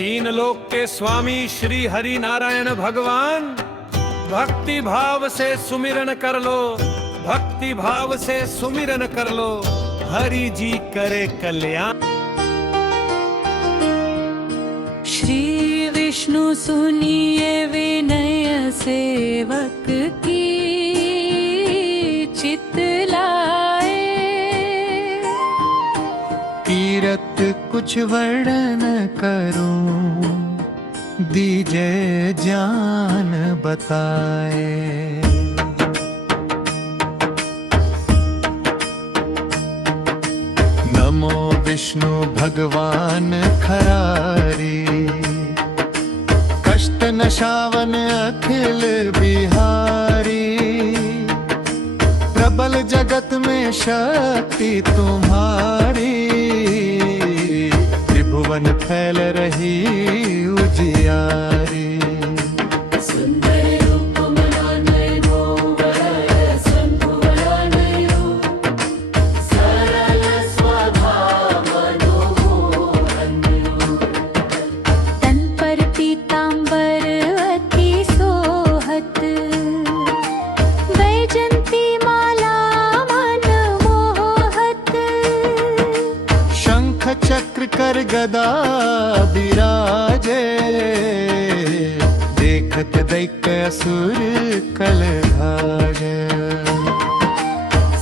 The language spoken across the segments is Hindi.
तीन लोक के स्वामी श्री हरि नारायण भगवान, भक्ति भाव से सुमिरन कर लो, भक्ति भाव से सुमिरन कर लो, हरि जी करे कल्याण। श्री विष्णु सुनिए विनय सेवक की चित लाए, तीरथ कुछ वर्णन करूं, दीजिए ज्ञान बताए। नमो विष्णु भगवान खरारी, कष्ट नशावन अखिल बिहारी। प्रबल जगत में शक्ति तुम्हारी, त्रिभुवन फैल रही उजियारी। चक्र कर गदा विराजे, देखत दैत्य असुर कल भागे।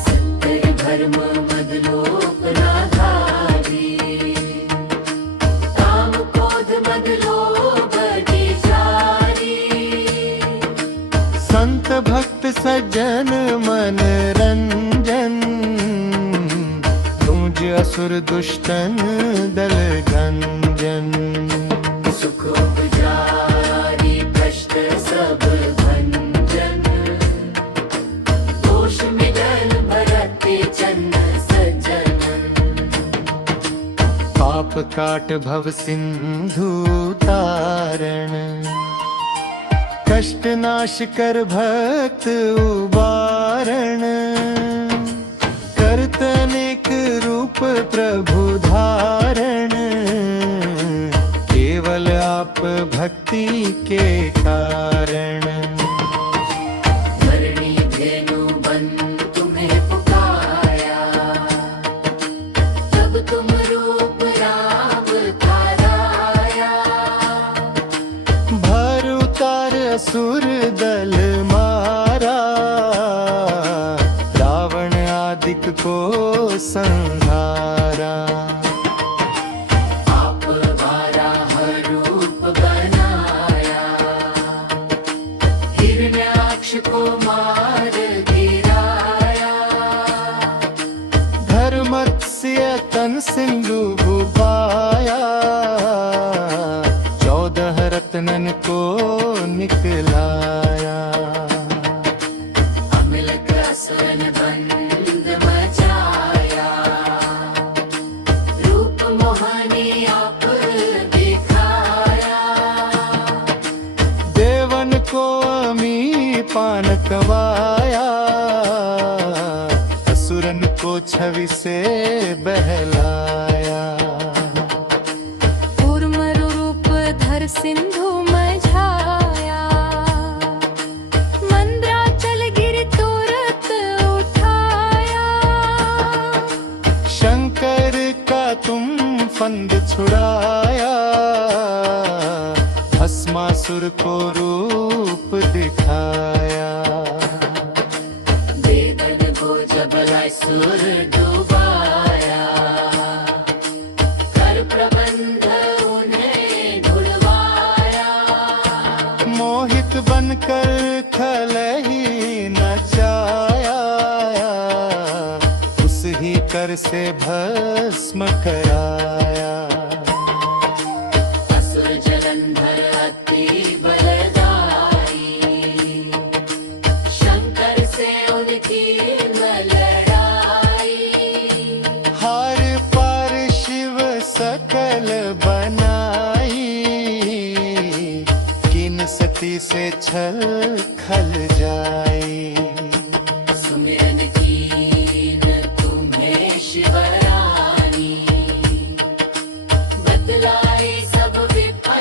सत्य धर्म मद लोक नाधारी, काम क्रोध मद लोभ विचारी। संत भक्त सज्जन मन रंजन, असुर दुष्टन दल गंजन। सुख उपजारी कष्ट सब भंजन, दोष मिटल भरत चंद सज्जन। पाप काट भव सिंधु तारण, कष्ट नाश कर भक्त उबारण। करत अनेक रूप प्रभु धारण, केवल आप भक्ति के कारण। धरणी धेनु बन तुम्हें पुकारा, तब तुम रूप राम धाराया। भर उतार असुर दल मारा, रावण आदिक को संहारा। आप वाराह रूप बनाया, हिरण्याक्ष को मार गिराया। धर्मत्स्य तन सिंधु बुबाया, 14 रत्नन को निकलाया। अमिलक असुरन बंद मचाया, रूप मोहनी आप दिखाया। देवन को अमी पान कवाया, असुरन को छवि से बहलाया। कूर्म रूप धर सिंधु मझाया, मंद्राचल गिर तुरत उठाया। शंकर का तुम फंद छुड़ाया, भस्मासुर को रूप दिखाया। वेदन को जब असुर डुबाया, कर प्रबंध उन्हें ढुलवाया। मोहित बनकर खल ही नचाया, उस ही कर से भस्म कराया। असुर जलंधर अति बलदाई, शंकर से उनकी न लड़ाई। हार पार शिव सकल बनाई, किन सती से छल खल जाई। सुमिरन कीन तुम्हें शिवरानी, बदलाई सब विपत्ति।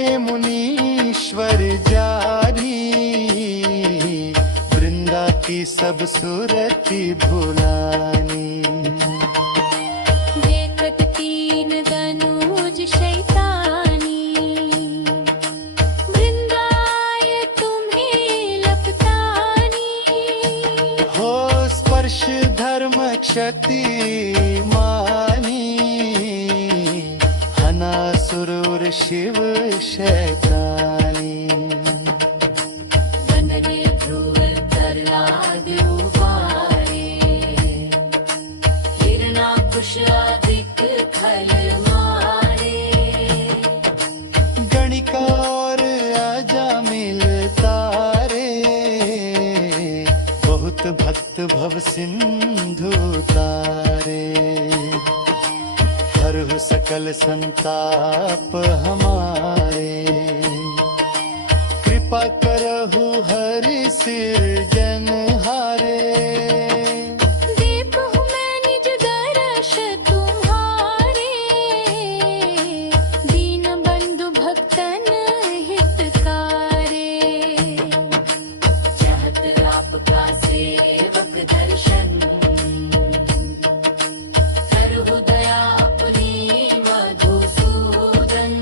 जाने मुनीश्वर जारी, वृंदा की सब सुरति भुलानी। देखत तीन दनुज शैतानी, वृंदाय तुम्हें लपतानी। हो स्पर्श धर्म क्षति मानी, हनासुर शिव शैतानी। वंदने ध्रुव तरलाद उबारे, हिरणाकुश अधिक खल मारे। गणिका और अजामिल तारे, बहुत भक्त भव सिंधु तारे। हरहु सकल संताप हमारे, कृपा करहु हरि सिरजनहारे। देखहु मैं निज दर्श तुम्हारे, दीन बंधु भक्तन हितकारे। चाहत आपका सेवक दर्शन, करहु दया अपनी मधुसूदन।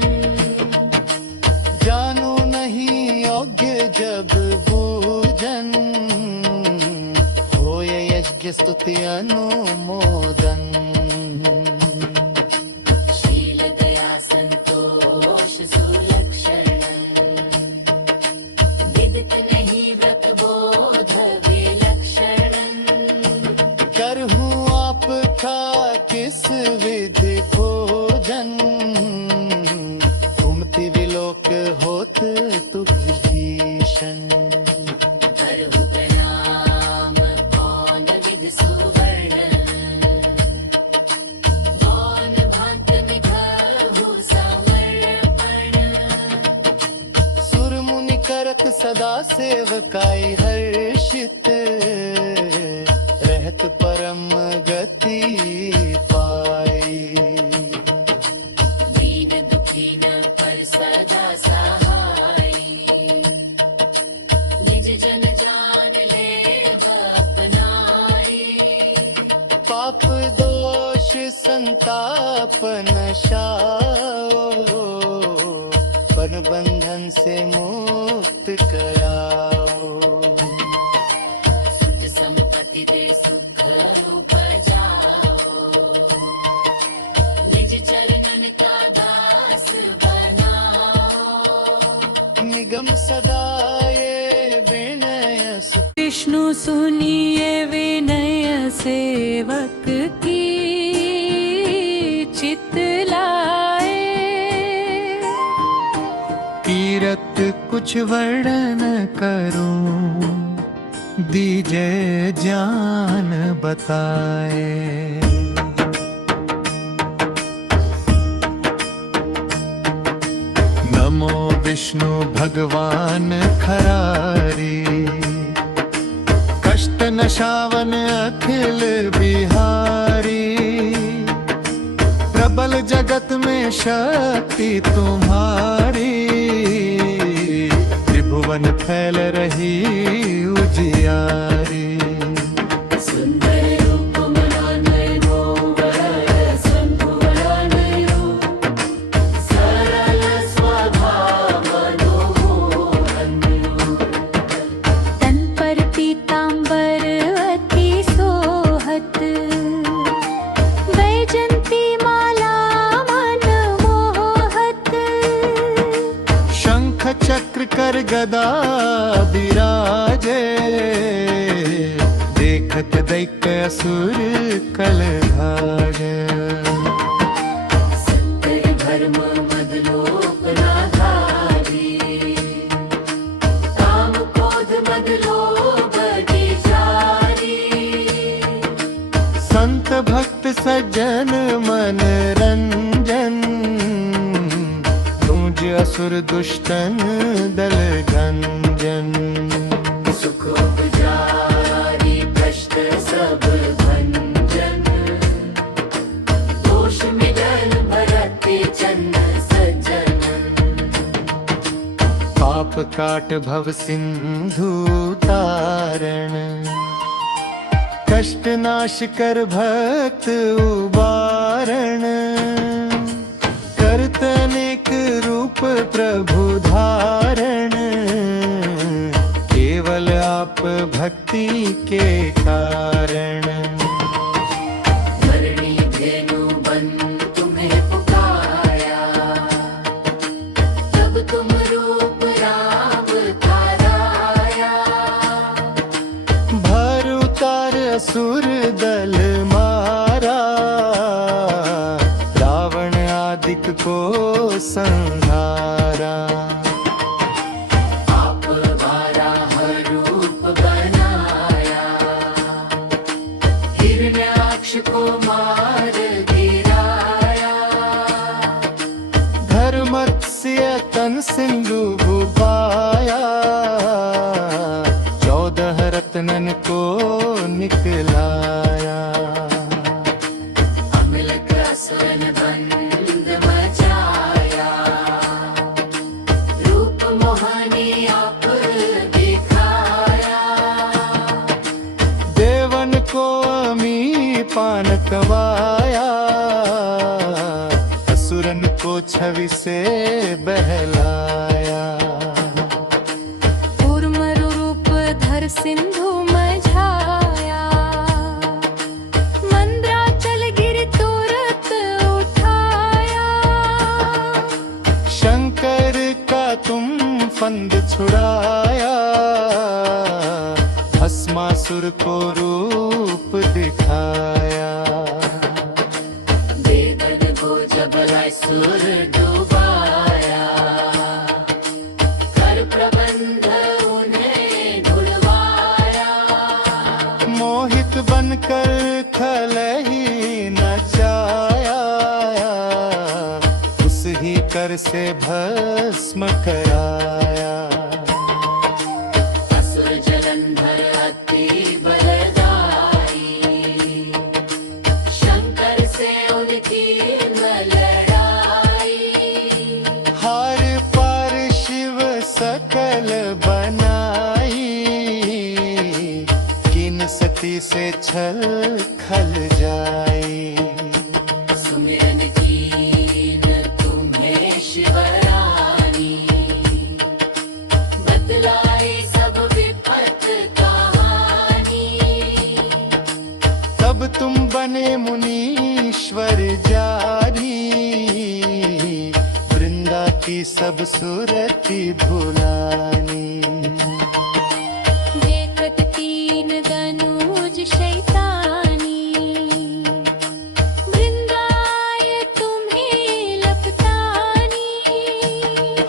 जानू नहीं योग्य जब पूजन, होय यज्ञ स्तुति अनुमोदन। शील दया संतोष सुलक्षण, विदित नहीं व्रत बोध विलक्षण। करहूँ आपका किस विधि भोजन, घूमती विलोक होत तुझ भीषण। करहु प्रणाम कौन विद सुवर्ण, कौन भांत निभहु समर्पण। सुर मुनि करत सदा सेवकाई हर्षित, रहत परम गति पाई। दीन दुखीन पर सदा सहाई, निज जन जान लेव अपनाई। पाप दोष संताप नशाओ, बन बंधन से मुक्त कराओ। सुख संपत्ति दे सुख उपजाओ, निज चरणन का दास बनाओ। निगम सदा ये विनय विष्णु सुनिए विनय सेवक की, चित लाए। तीरथ कुछ वर्णन करूं, दीजे ज्ञान बताए। नमो विष्णु भगवान खरारी, कष्ट नशावन अखिल बिहारी। प्रबल जगत में शक्ति तुम्हारी, त्रिभुवन फैल रही उजियारी। सुंदर रूप मनानयो वर संभुवनयो, सरल स्वभाव मनोहरयो। तन पर पीतांबर अति सोहत, वैजंती माला मन मोहत। शंख चक्र कर गदा विराजे, देखत दैत्य असुर कल धाजे। सत्तर धर्म मद लोक नाधारी, काम क्रोध मद लोभ विचारी। संत भक्त सज्जन मन रंजन, तुझ असुर दुष्टन दल गंजन। सुख उपजारी भ्रष्ट सब भंजन, दोष मिलन भरत चंद सज्जन। काट भव सिंधु तारण, कष्ट नाश कर भक्त उबारण, करत अनेक रूप प्रभु धारण, केवल आप भक्ति के कारण। धरणी धेनु बन तुम्हें पुकारा, तब तुम रूप राम धाराया। भर उतार असुर दल मारा, रावण आदिक को संहारा। आप वाराह रूप बनाया, हिरण्याक्ष को मार गिराया। धर्मत्स्य तन सिंधु पाया, 14 रत्नन को निकलाया। अमलक असुरन बंद मचाया, रूप मोहनी आप दिखाया। देवन को अमी पान कवाया, असुरन को छवि से बहलाया। कूर्म रूप धर सिंधु मझाया, मंद्राचल गिर तुरत उठाया। शंकर का तुम फंद छुड़ाया, भस्मासुर को रूप दिखाया। देवन को जब असुर डुबाया, कर प्रबंध उन्हें ढुलवाया। मोहित बनकर खल ही नचाया, उस ही कर से भस्म कराया। असुर जलंधर अति बलदाई, शंकर से उनकी न लड़ाई। हार पार शिव सकल बनाई, किन सती से छल खल जाई। सुमिरन कीन तुम्हें शिवरानी, बतलाई सब विपत कहानी। तब तुम बने मुनीश्वर जारी, वृंदा की सब सुरति भुलानी। देखत तीन दनुज शैतानी, वृंदाय तुम्हें लपतानी।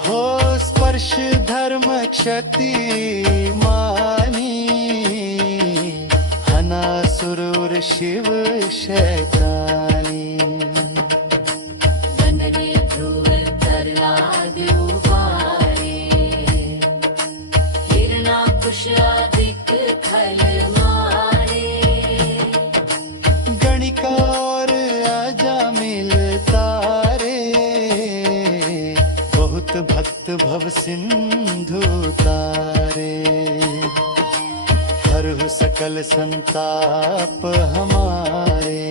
हो स्पर्श धर्म क्षति मानी, हना सुरूर शिव शैतानी। बनने ध्रुव तरलाद उबारे, हिरणाकुश अधिक खल मारे। गणिका और अजामिल तारे, बहुत भक्त भव सिंधु तारे। हरहु सकल संताप हमारे,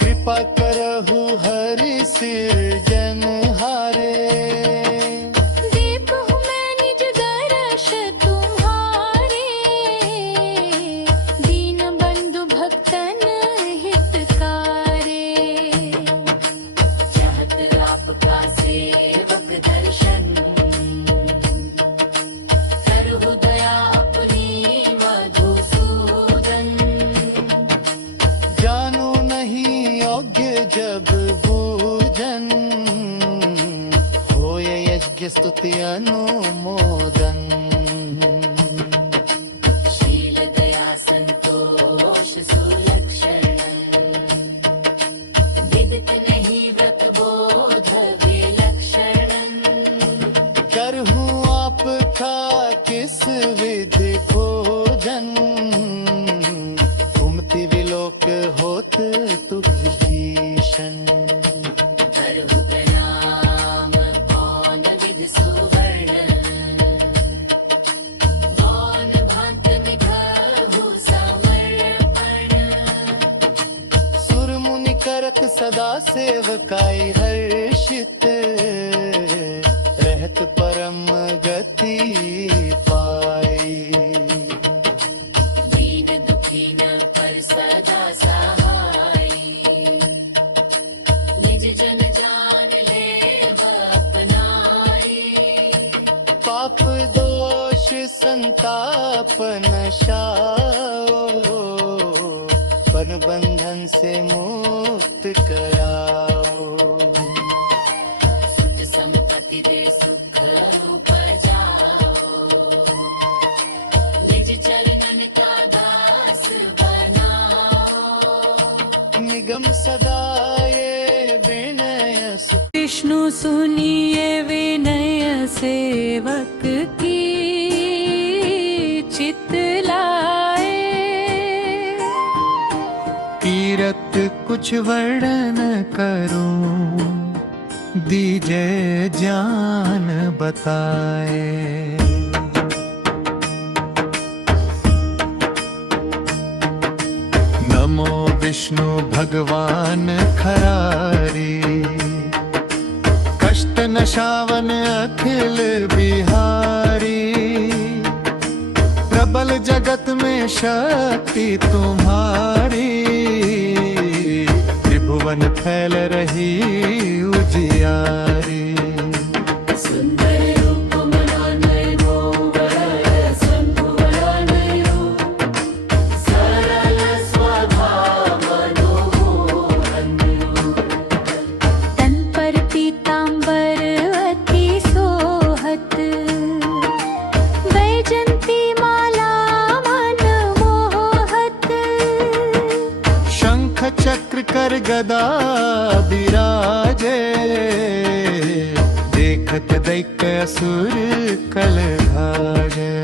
कृपा करहु हरि सिरजनहारे। देखो मैं निज दर्श तुम्हारे, दीन बंधु भक्तन हितकारे। चाहत आपका सेवक दर्शन, करहु दया अपनी मधुसूदन। जानू नहीं योग्य जब पूजन, होय यज्ञ स्तुति अनुमोदन। शील दया संतोष सुलक्षण, विदित नहीं व्रत बोध विलक्षण। करहूँ आपका किस विधि भोजन, घूमती विलोक होत तुझ भीषण। करहु प्रणाम कौन विध सुवर्ण, करत सदा सेवकाई हर्षित, रहत परम गति पाई। दीन दुखीन पर सदा सहाई, निज जन जान लेव अपनाई। पाप दोष संताप नशाओ, पर बंधन से मुक्त कराओ। सुख संपत्ति दे सुख उपजाओ, निज चरणन का दास बनाओ। निगम सदा ये विनय सुख, विष्णु सुनिए विनय सेवक की चित लाए। तीरथ कुछ वर्णन करूं, दीजे ज्ञान बताए। नमो विष्णु भगवान खरारी, कष्ट नशावन अखिल बिहारी। प्रबल जगत में शक्ति तुम्हारी, त्रिभुवन फैल रही उजियारी। सुंदर रूप मनानयो वरद शंभु वरनयो, सरल स्वभाव मनोहरयो। तन पर पीतांबर अति सोहत, वैजंती माला मन मोहत। शंख चक्र कर गदा विराजे, देखत दैत्य असुर कल भागे।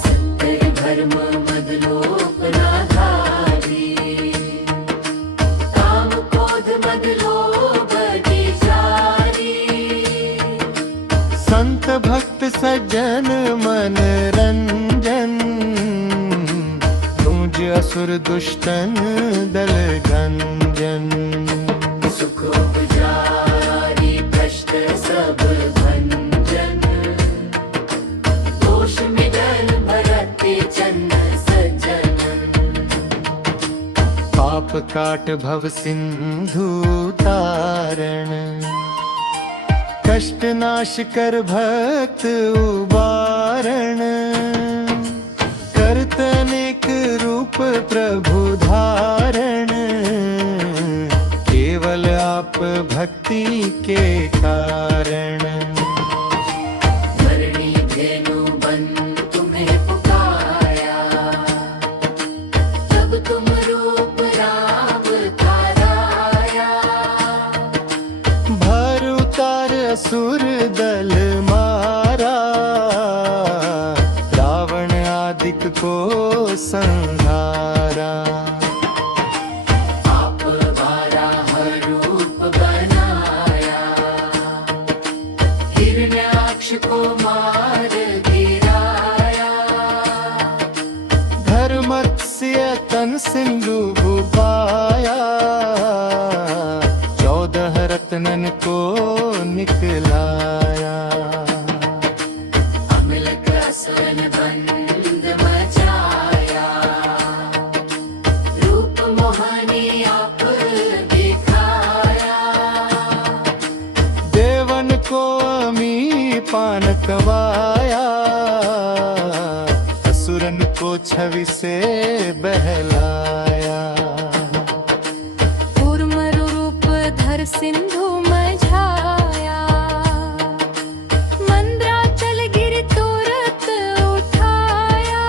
सत्य धर्म मद लोभ नाधारी, काम क्रोध मद लोभ विचारी। संत भक्त सज्जन मन रंजन, तुझ असुर दुष्टन दल गंजन। सुख उपजारी भ्रष्ट सब भंजन, दोष मिटन भरते चन्न सज्जन। पाप काट भव सिंधु तारण, कष्ट नाश कर भक्त उबारण। करत अनेक रूप प्रभु धारण, केवल आप भक्ति के कारण। धरणी धेनु बन तुम्हें पुकारा, तब तुम रूप राम धाराया। भर उतार असुर दल मारा, रावण आदिक को संहारा। आप वाराह रूप बनाया, हिरण्याक्ष को मार गिराया। धर्मत्स्य तन सिंधु पाया, 14 रत्नन को निकलाया। अमल कसरन बंद मचाया, रूप मोहनी आप दिखाया। देवन को अमी पान कवाया, असुरन को छवि से बहलाया। कूर्म रूप धर सिंधु मझाया, मंद्राचल गिर तुरत उठाया।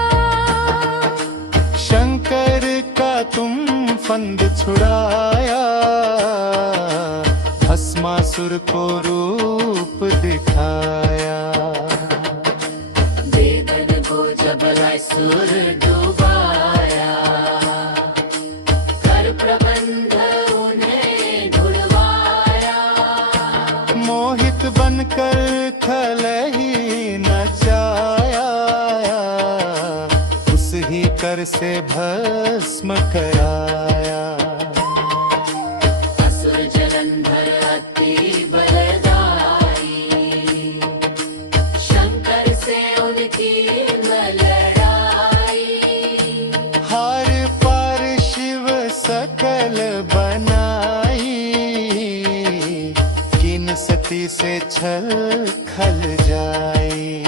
शंकर का तुम फंद छुड़ाया, भस्मासुर को रूप दिखाया। वेदन को जबलाय सुर डुबाया, कर प्रबंध उन्हें ढुलवाया। मोहित बनकर खल ही नचाया, उस ही कर से भस्म कराया। से छल खल जाए।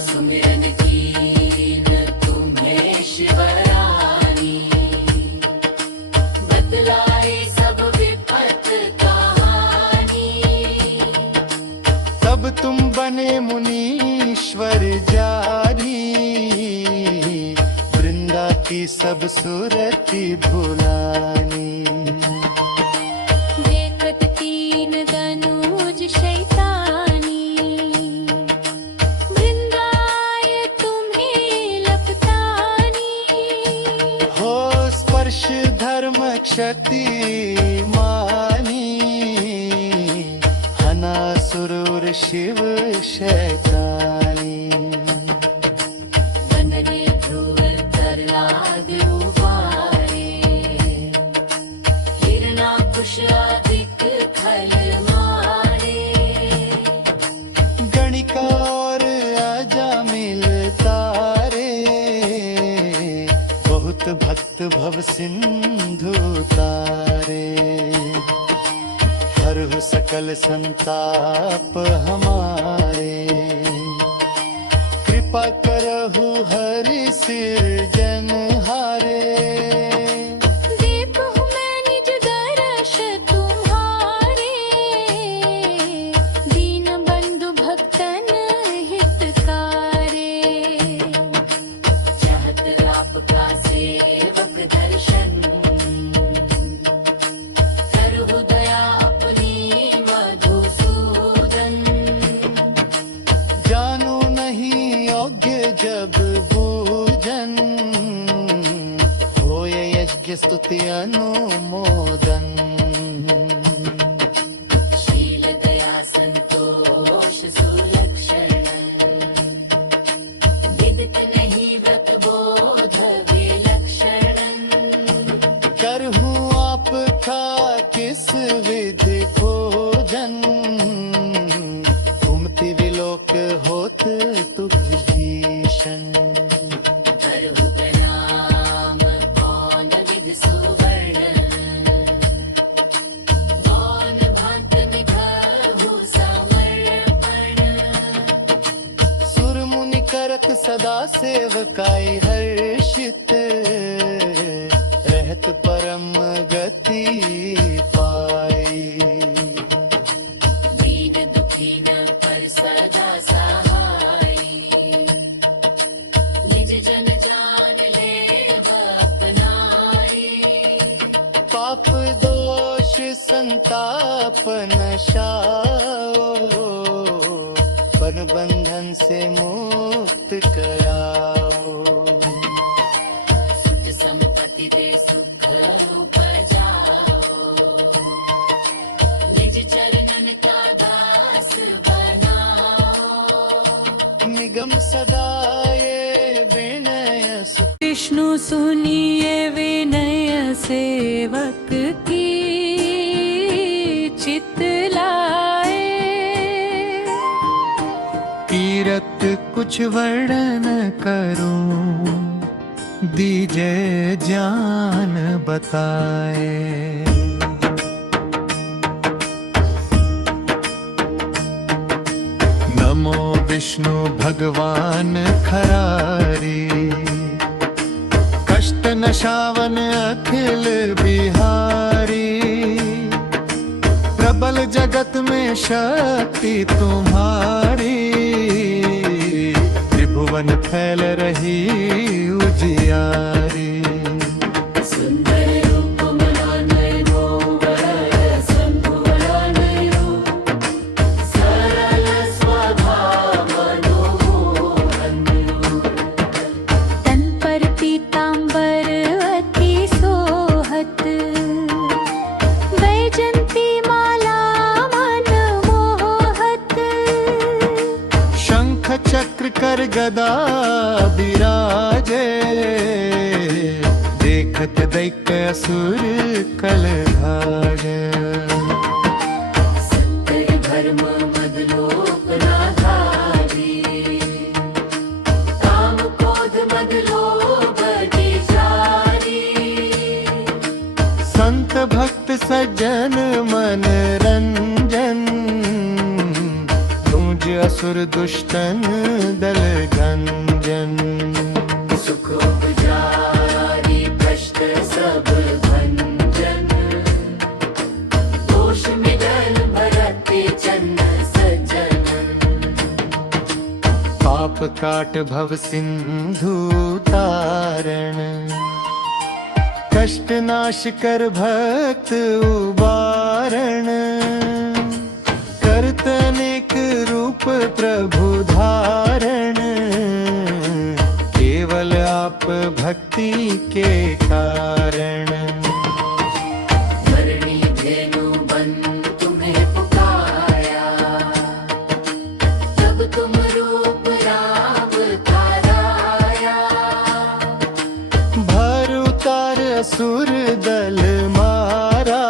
सुमिरन कीन तुम्हें शिवरानी, बतलाए सब विपत कहानी। तब तुम बने मुनीश्वर जारी, वृंदा की सब सुरति भुलानी। देखत तीन दनुज शैतानी, वृंदाय तुम्हें लपतानी। हो स्पर्श धर्म क्षति मानी, हना सुरूर शिव शैतानी। बनने ध्रुव प्रहलाद उबारे, हिरणाकुश अधिक खल मारे। गणिका और अजामिल तारे, बहुत भक्त भव सिंधु तारे। हरहु सकल संताप हमारे, कृपा करहु हरि सिरजनहारे। देखहु मैं निज दर्श तुम्हारे, दीन बंधु भक्तन हितकारे। चाहत आपका सेवक दर्शन, करहु दया अपनी मधुसूदन। जानू नहीं योग्य जब पूजन, होय यज्ञ स्तुति अनुमोदन। शील दया संतोष सुलक्षण, विदित नहीं व्रत बोध विलक्षण। करहूँ आपका किस विधि खोजन, घूमती विलोक होत तुझ भीषण। करहु प्रणाम कौन विद सुवर्ण, मौन भांत निभहु समर्पण। सुर मुनि करत सदा सेवकाई हर्षित, रहत परम गति पाई। दीन दुखी न पर सदा सहाई, निज जन जान लेव अपनाई। पाप दोष संताप नशाओ, पर बंधन से मुक्त कराओ। सुख संपत्ति दे सुख उपजाओ, निज चरणन का दास बनाओ। निगम सदा ये विनय विष्णु सुनिए विनय सेवक की, चित लाए। तीरथ कुछ वर्णन करूं, दीजे जान बताए। नमो विष्णु भगवान खरारी, कष्ट नशावन अखिल बिहारी। प्रबल जगत में शक्ति तुम्हारी, त्रिभुवन फैल रही उजियारी। सुंदर रूप मनानयो वरद संभुवनानयो, सरल स्वभाव मनोहरन। तन पर पीतांबर अति सोहत, वैजंती माला मन मोहत। शंख चक्र कर गदा विराजे, देखत दैत्य असुर कल धाजे। सत्तर धर्म मद लोक नाधारी, काम क्रोध मद लोभ विचारी। संत भक्त सज्जन मन रंजन, असुर दुष्टन दल गंजन। सुख उपजारी भ्रष्ट सब भंजन, दोष मिटल भरत चन्न सज्जन। पाप काट भव सिंधु तारण, कष्ट नाश कर भक्त उबारण। करत अनेक रूप प्रभु धारण, केवल आप भक्ति के कारण। धरणी धेनु बन तुम्हें पुकारा, तब तुम रूप राम धाराया। भर उतार असुर दल मारा,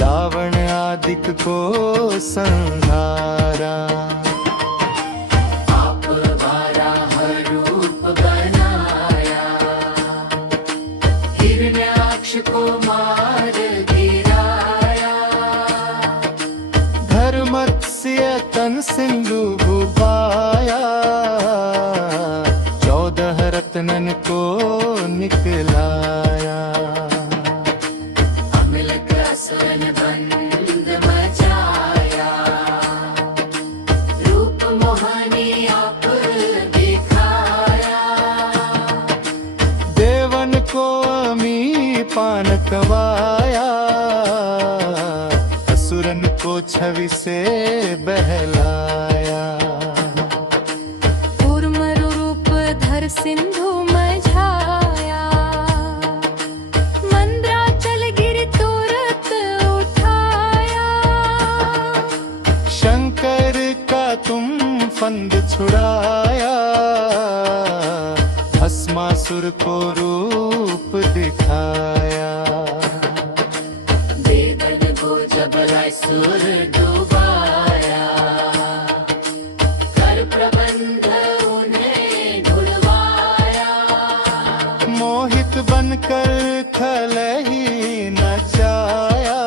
रावण आदिक को संहारा। आप वाराह रूप बनाया, हिरण्याक्ष को मार गिराया। धर्मस्य तन सिंधु पाया, 14 रत्नन को निकलाया। अमलक असुरन बंद मचाया, रूप मोहनी आप दिखाया। देवन को अमी पान कवाया, असुरन को छवि से बहलाया। कूर्म रूप धर सिंधु मझाया, मंद्राचल गिर तुरत उठाया। शंकर का तुम फंद छुड़ाया, भस्मासुर को रूप दिखाया। देवन को जब असुर डुबाया, कर प्रबंध उन्हें ढुलवाया। मोहित बनकर खलही नचाया,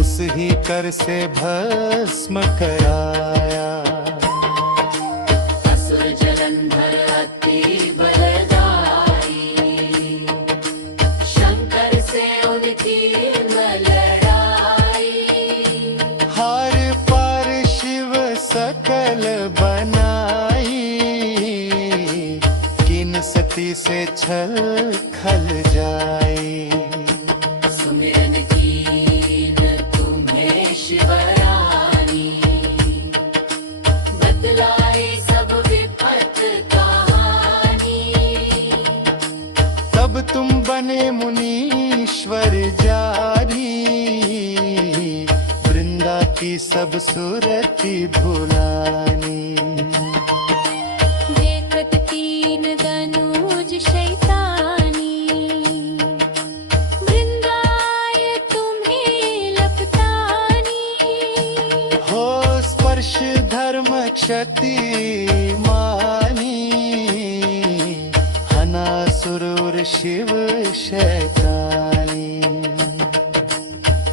उस ही कर से भस्म कराया। असुर जलंधर अति बलदाई, शंकर से उनकी न लड़ाई। हार पार शिव सकल बनाई, किन सती से छल खल जाई। सुमिरन कीन तुम्हें शिवरानी, बदलाई सब विपत कहानी। तब तुम बने मुनीश्वर जारी, वृंदा की सब सुरति भुलानी। देखत तीन दनुज शैतानी, वृंदाय तुम्हें लपतानी। हो स्पर्श धर्म क्षति मानी, हनासुर शिव शैतानी।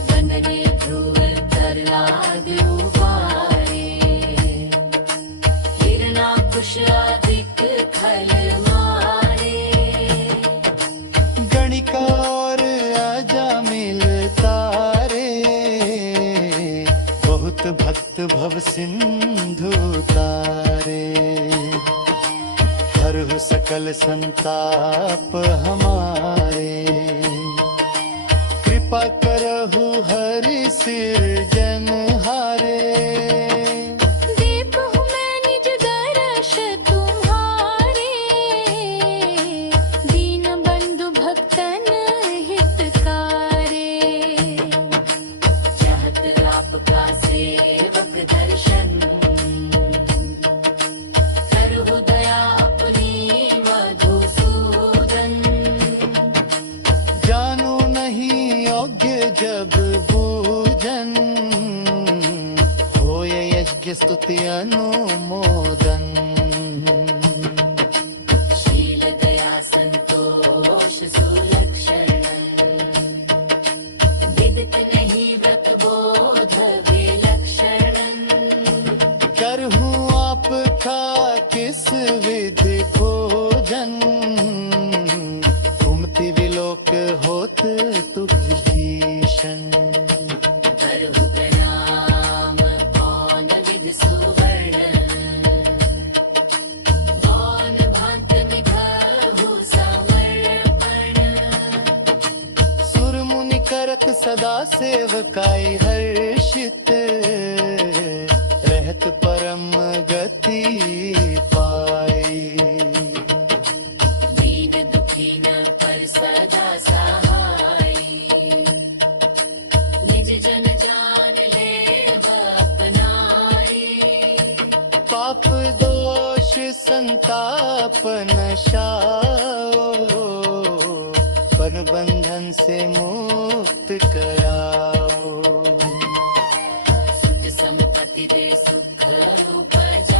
बनने ध्रुव तरलाद उबारे, हिरणाकुश अधिक खल मारे। गणिका और अजामिल तारे, बहुत भक्त भव सिंधु तारे। हरहु सकल संताप हमारे, कृपा करहु हरि सिरजनहारे। दीप हूँ मैं निज दर्श तुम्हारे, दीन बंधु भक्तन हितकारे। चाहत आपका सेवक दर्शन, करहु दया अपनी मधुसूदन। जानू नहीं योग्य जब पूजन, होय यज्ञ स्तुति अनुमोदन। शील दया संतोष सुलक्षण, विदित नहीं व्रत बोध विलक्षण। करत सदा सेवकाई हर्षित, रहत परम गति पाई। दीन दुखी न पर सदा सहाई, निज जन जान ले अपनाई। पाप दोष संताप नशाओ, पर बंधन से मुक्त कराओ। सुख संपत्ति दे सुख उपजा,